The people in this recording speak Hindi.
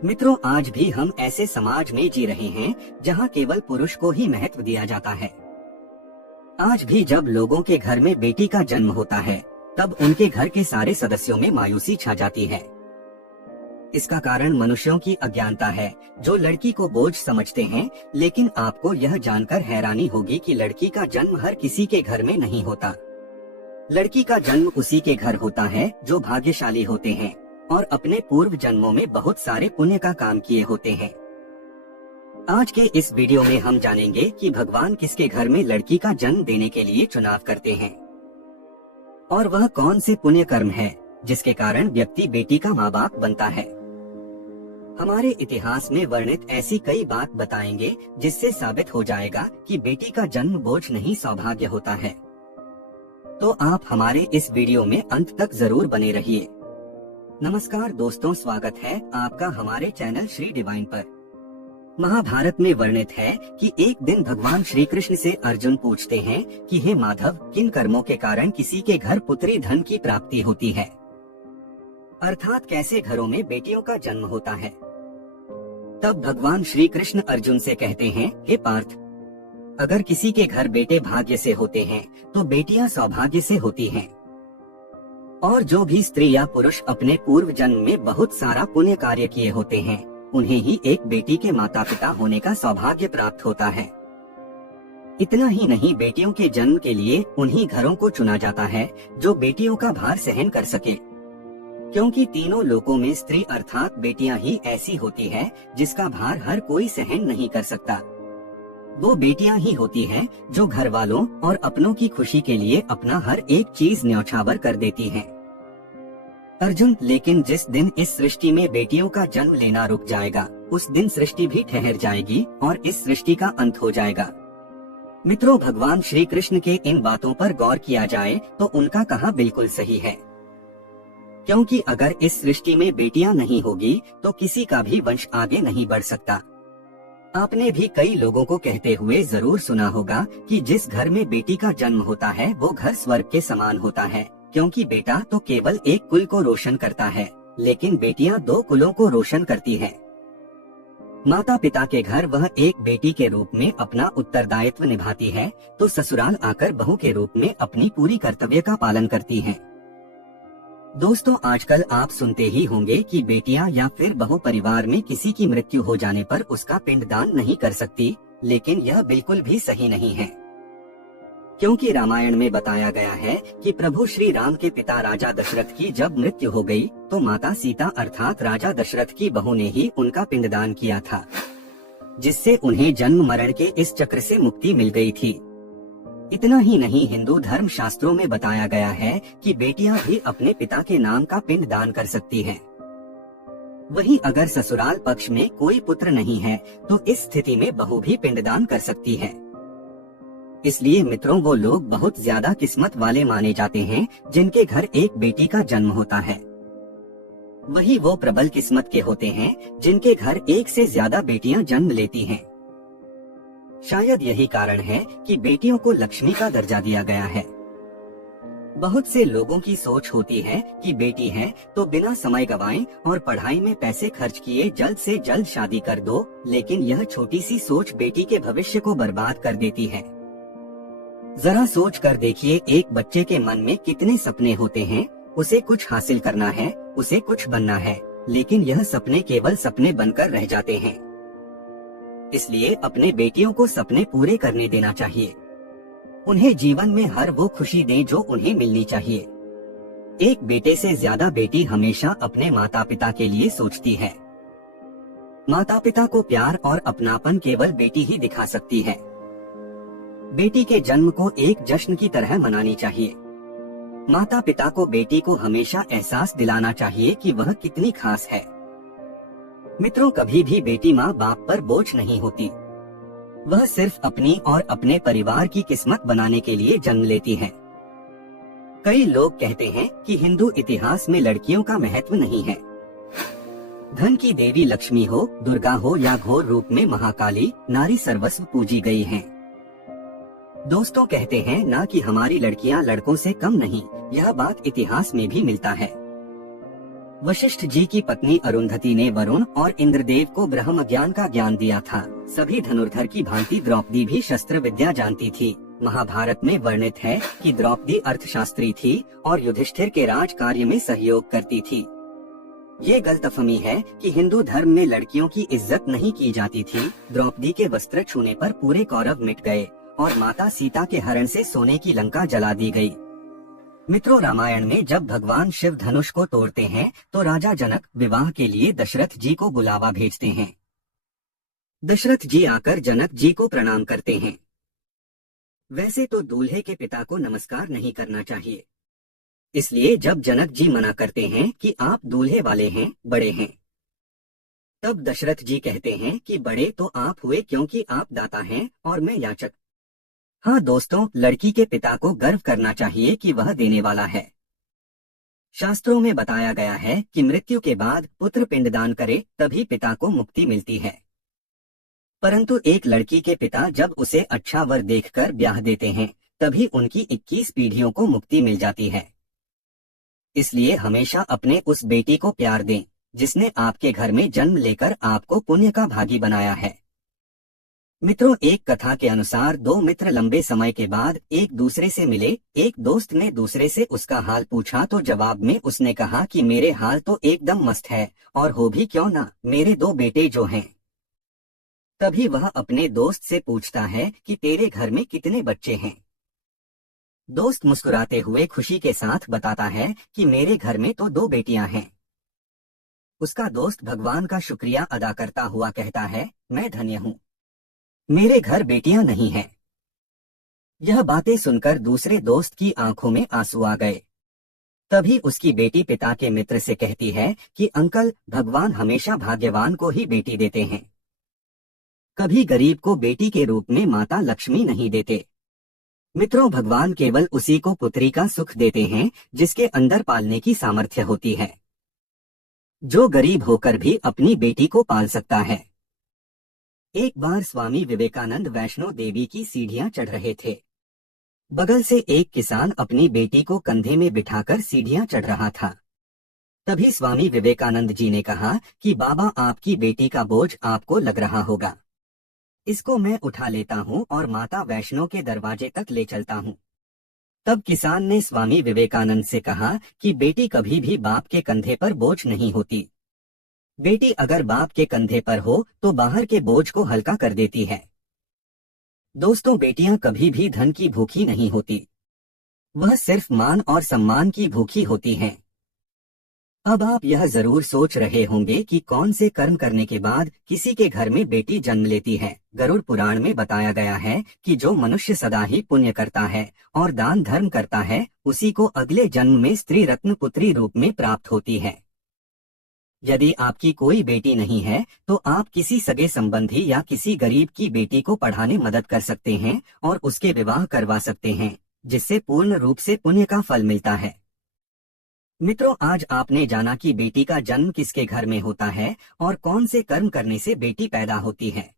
मित्रों, आज भी हम ऐसे समाज में जी रहे हैं जहां केवल पुरुष को ही महत्व दिया जाता है। आज भी जब लोगों के घर में बेटी का जन्म होता है, तब उनके घर के सारे सदस्यों में मायूसी छा जाती है। इसका कारण मनुष्यों की अज्ञानता है, जो लड़की को बोझ समझते हैं। लेकिन आपको यह जानकर हैरानी होगी कि लड़की का जन्म हर किसी के घर में नहीं होता। लड़की का जन्म उसी के घर होता है जो भाग्यशाली होते हैं और अपने पूर्व जन्मों में बहुत सारे पुण्य का काम किए होते हैं। आज के इस वीडियो में हम जानेंगे कि भगवान किसके घर में लड़की का जन्म देने के लिए चुनाव करते हैं और वह कौन से पुण्य कर्म है जिसके कारण व्यक्ति बेटी का माँ बाप बनता है। हमारे इतिहास में वर्णित ऐसी कई बात बताएंगे जिससे साबित हो जाएगा कि बेटी का जन्म बोझ नहीं, सौभाग्य होता है। तो आप हमारे इस वीडियो में अंत तक जरूर बने रहिए। नमस्कार दोस्तों, स्वागत है आपका हमारे चैनल श्री डिवाइन पर। महाभारत में वर्णित है कि एक दिन भगवान श्री कृष्ण से अर्जुन पूछते हैं कि हे माधव, किन कर्मों के कारण किसी के घर पुत्री धन की प्राप्ति होती है, अर्थात कैसे घरों में बेटियों का जन्म होता है। तब भगवान श्री कृष्ण अर्जुन से कहते हैं, हे पार्थ, अगर किसी के घर बेटे भाग्य से होते हैं तो बेटियां सौभाग्य से होती हैं। और जो भी स्त्री या पुरुष अपने पूर्व जन्म में बहुत सारा पुण्य कार्य किए होते हैं, उन्हें ही एक बेटी के माता पिता होने का सौभाग्य प्राप्त होता है। इतना ही नहीं, बेटियों के जन्म के लिए उन्हीं घरों को चुना जाता है जो बेटियों का भार सहन कर सके, क्योंकि तीनों लोकों में स्त्री अर्थात बेटियां ही ऐसी होती है जिसका भार हर कोई सहन नहीं कर सकता। वो बेटियां ही होती हैं जो घर वालों और अपनों की खुशी के लिए अपना हर एक चीज न्यौछावर कर देती हैं। अर्जुन, लेकिन जिस दिन इस सृष्टि में बेटियों का जन्म लेना रुक जाएगा, उस दिन सृष्टि भी ठहर जाएगी और इस सृष्टि का अंत हो जाएगा। मित्रों, भगवान श्री कृष्ण के इन बातों पर गौर किया जाए तो उनका कहा बिल्कुल सही है, क्योंकि अगर इस सृष्टि में बेटियां नहीं होगी तो किसी का भी वंश आगे नहीं बढ़ सकता। आपने भी कई लोगों को कहते हुए जरूर सुना होगा कि जिस घर में बेटी का जन्म होता है वो घर स्वर्ग के समान होता है, क्योंकि बेटा तो केवल एक कुल को रोशन करता है, लेकिन बेटियां दो कुलों को रोशन करती हैं। माता पिता के घर वह एक बेटी के रूप में अपना उत्तरदायित्व निभाती है, तो ससुराल आकर बहू के रूप में अपनी पूरी कर्तव्य का पालन करती है। दोस्तों, आजकल आप सुनते ही होंगे कि बेटियां या फिर बहु परिवार में किसी की मृत्यु हो जाने पर उसका पिंडदान नहीं कर सकती, लेकिन यह बिल्कुल भी सही नहीं है, क्योंकि रामायण में बताया गया है कि प्रभु श्री राम के पिता राजा दशरथ की जब मृत्यु हो गई तो माता सीता अर्थात राजा दशरथ की बहू ने ही उनका पिंडदान किया था, जिससे उन्हें जन्म मरण के इस चक्र से मुक्ति मिल गई थी। इतना ही नहीं, हिंदू धर्म शास्त्रों में बताया गया है कि बेटियां भी अपने पिता के नाम का पिंड दान कर सकती हैं। वहीं अगर ससुराल पक्ष में कोई पुत्र नहीं है तो इस स्थिति में बहू भी पिंडदान कर सकती है। इसलिए मित्रों, वो लोग बहुत ज्यादा किस्मत वाले माने जाते हैं जिनके घर एक बेटी का जन्म होता है। वही वो प्रबल किस्मत के होते हैं जिनके घर एक से ज्यादा बेटियां जन्म लेती हैं। शायद यही कारण है कि बेटियों को लक्ष्मी का दर्जा दिया गया है। बहुत से लोगों की सोच होती है कि बेटी है तो बिना समय गवाएं और पढ़ाई में पैसे खर्च किए जल्द से जल्द शादी कर दो, लेकिन यह छोटी सी सोच बेटी के भविष्य को बर्बाद कर देती है। जरा सोच कर देखिए, एक बच्चे के मन में कितने सपने होते हैं। उसे कुछ हासिल करना है, उसे कुछ बनना है, लेकिन यह सपने केवल सपने बनकर रह जाते हैं। इसलिए अपने बेटियों को सपने पूरे करने देना चाहिए। उन्हें जीवन में हर वो खुशी दें जो उन्हें मिलनी चाहिए। एक बेटे से ज्यादा बेटी हमेशा अपने माता पिता के लिए सोचती है। माता पिता को प्यार और अपनापन केवल बेटी ही दिखा सकती है। बेटी के जन्म को एक जश्न की तरह मनानी चाहिए। माता पिता को बेटी को हमेशा एहसास दिलाना चाहिए कि वह कितनी खास है। मित्रों, कभी भी बेटी माँ बाप पर बोझ नहीं होती। वह सिर्फ अपनी और अपने परिवार की किस्मत बनाने के लिए जन्म लेती है। कई लोग कहते हैं कि हिंदू इतिहास में लड़कियों का महत्व नहीं है। धन की देवी लक्ष्मी हो, दुर्गा हो या घोर रूप में महाकाली, नारी सर्वस्व पूजी गई हैं। दोस्तों, कहते हैं ना कि हमारी लड़कियां लड़कों से कम नहीं, यह बात इतिहास में भी मिलता है। वशिष्ठ जी की पत्नी अरुंधति ने वरुण और इंद्रदेव को ब्रह्म ज्ञान का ज्ञान दिया था। सभी धनुर्धर की भांति द्रौपदी भी शस्त्र विद्या जानती थी। महाभारत में वर्णित है कि द्रौपदी अर्थशास्त्री थी और युधिष्ठिर के राज कार्य में सहयोग करती थी। ये गलतफहमी है कि हिंदू धर्म में लड़कियों की इज्जत नहीं की जाती थी। द्रौपदी के वस्त्र छूने पर पूरे कौरव मिट गए और माता सीता के हरण से सोने की लंका जला दी गई। मित्रों, रामायण में जब भगवान शिव धनुष को तोड़ते हैं तो राजा जनक विवाह के लिए दशरथ जी को बुलावा भेजते हैं। दशरथ जी आकर जनक जी को प्रणाम करते हैं। वैसे तो दूल्हे के पिता को नमस्कार नहीं करना चाहिए, इसलिए जब जनक जी मना करते हैं कि आप दूल्हे वाले हैं, बड़े हैं, तब दशरथ जी कहते हैं कि बड़े तो आप हुए क्योंकि आप दाता हैं और मैं याचक। हाँ दोस्तों, लड़की के पिता को गर्व करना चाहिए कि वह देने वाला है। शास्त्रों में बताया गया है कि मृत्यु के बाद पुत्र पिंडदान करे तभी पिता को मुक्ति मिलती है। परंतु एक लड़की के पिता जब उसे अच्छा वर देखकर ब्याह देते हैं तभी उनकी 21 पीढ़ियों को मुक्ति मिल जाती है। इसलिए हमेशा अपने उस बेटी को प्यार दें जिसने आपके घर में जन्म लेकर आपको पुण्य का भागी बनाया है। मित्रों, एक कथा के अनुसार दो मित्र लंबे समय के बाद एक दूसरे से मिले। एक दोस्त ने दूसरे से उसका हाल पूछा तो जवाब में उसने कहा कि मेरे हाल तो एकदम मस्त है और हो भी क्यों ना, मेरे 2 बेटे जो हैं। तभी वह अपने दोस्त से पूछता है कि तेरे घर में कितने बच्चे हैं। दोस्त मुस्कुराते हुए खुशी के साथ बताता है कि मेरे घर में तो 2 बेटियां हैं। उसका दोस्त भगवान का शुक्रिया अदा करता हुआ कहता है, मैं धन्य हूँ, मेरे घर बेटियां नहीं हैं। यह बातें सुनकर दूसरे दोस्त की आंखों में आंसू आ गए। तभी उसकी बेटी पिता के मित्र से कहती है कि अंकल, भगवान हमेशा भाग्यवान को ही बेटी देते हैं, कभी गरीब को बेटी के रूप में माता लक्ष्मी नहीं देते। मित्रों, भगवान केवल उसी को पुत्री का सुख देते हैं जिसके अंदर पालने की सामर्थ्य होती है, जो गरीब होकर भी अपनी बेटी को पाल सकता है। एक बार स्वामी विवेकानंद वैष्णो देवी की सीढ़ियां चढ़ रहे थे। बगल से एक किसान अपनी बेटी को कंधे में बिठाकर सीढ़ियां चढ़ रहा था। तभी स्वामी विवेकानंद जी ने कहा कि बाबा, आपकी बेटी का बोझ आपको लग रहा होगा, इसको मैं उठा लेता हूँ और माता वैष्णो के दरवाजे तक ले चलता हूँ। तब किसान ने स्वामी विवेकानंद से कहा कि बेटी कभी भी बाप के कंधे पर बोझ नहीं होती। बेटी अगर बाप के कंधे पर हो तो बाहर के बोझ को हल्का कर देती है। दोस्तों, बेटियां कभी भी धन की भूखी नहीं होती, वह सिर्फ मान और सम्मान की भूखी होती हैं। अब आप यह जरूर सोच रहे होंगे कि कौन से कर्म करने के बाद किसी के घर में बेटी जन्म लेती है। गरुड़ पुराण में बताया गया है कि जो मनुष्य सदा ही पुण्य करता है और दान धर्म करता है, उसी को अगले जन्म में स्त्री रत्न पुत्री रूप में प्राप्त होती है। यदि आपकी कोई बेटी नहीं है तो आप किसी सगे संबंधी या किसी गरीब की बेटी को पढ़ाने मदद कर सकते हैं और उसके विवाह करवा सकते हैं, जिससे पूर्ण रूप से पुण्य का फल मिलता है। मित्रों, आज आपने जाना कि बेटी का जन्म किसके घर में होता है और कौन से कर्म करने से बेटी पैदा होती है।